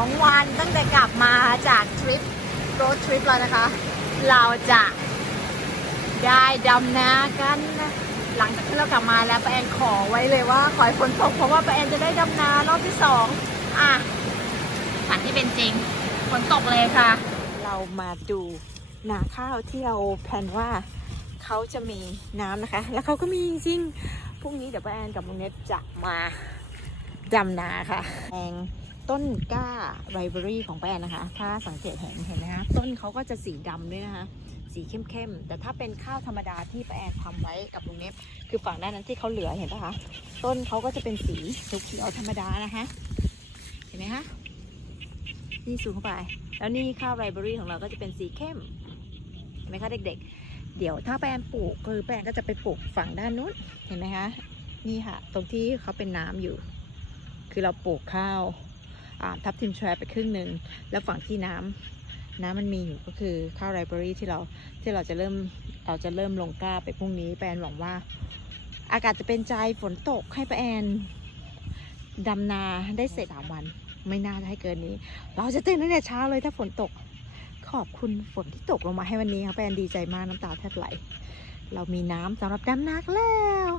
องวันตั้งแต่กลับมาจากทริปโรดทริปแล้วนะคะ เราจะได้ดำนากันนะหลังจากที่เรากลับมาแล้วป้าแอนขอไว้เลยว่าขอให้ฝนตกเพราะว่าป้าแอนจะได้ดำนารอบที่สองอะฝันที่เป็นจริงฝนตกเลยค่ะ เรามาดูนาข้าวที่เราแพนว่าเขาจะมีน้ำนะคะ แล้วเขาก็มีจริงๆพรุ่งนี้เดี๋ยวป้าแอนกับมุงเน็ตจะมาดำนาค่ะแปลง ต้นกล้าไรเบอรี่ของแป้นนะคะ ถ้าสังเกตเห็นเห็นไหมคะต้นเขาก็จะสีดำด้วยนะคะ สีเข้มๆ แต่ถ้าเป็นข้าวธรรมดาที่แป้นทำไว้กับลุงเนฟคือฝั่งด้านนั้นที่เขาเหลือเห็นปะคะต้นเขาก็จะเป็นสีเขียวธรรมดานะคะเห็นไหมคะนี่สูงเข้าไป แล้วนี่ข้าวไรเบอรี่ของเราก็จะเป็นสีเข้มเห็นไหมคะเด็กๆ เดี๋ยวถ้าแปนปลูกคือแปนก็จะไปปลูกฝั่งด้านนู้นเห็นไหมคะนี่ค่ะ ตรงที่เขาเป็นน้ำอยู่ คือเราปลูกข้าว ทับทิมแทรไปครึ่งหนึ่งแล้วฝั่งที่น้ำน้ำมันมีอยู่ก็คือข้าวไรเบอรี่ที่เราที่เราจะเริ่มเราจะเริ่มลงกล้าไปพรุ่งนี้แปนหวังว่า อากาศจะเป็นใจฝนตกให้ปแอนดำนาได้เสร็จสามวัน ไม่น่าจะให้เกินนี้ เราจะตื่นตั้งแต่เช้าเลยถ้าฝนตก ขอบคุณฝนที่ตกลงมาให้วันนี้ค่ะป้าแอนดีใจมากน้ำตาแทบไหล เรามีน้ำสำหรับดำนากันแล้ว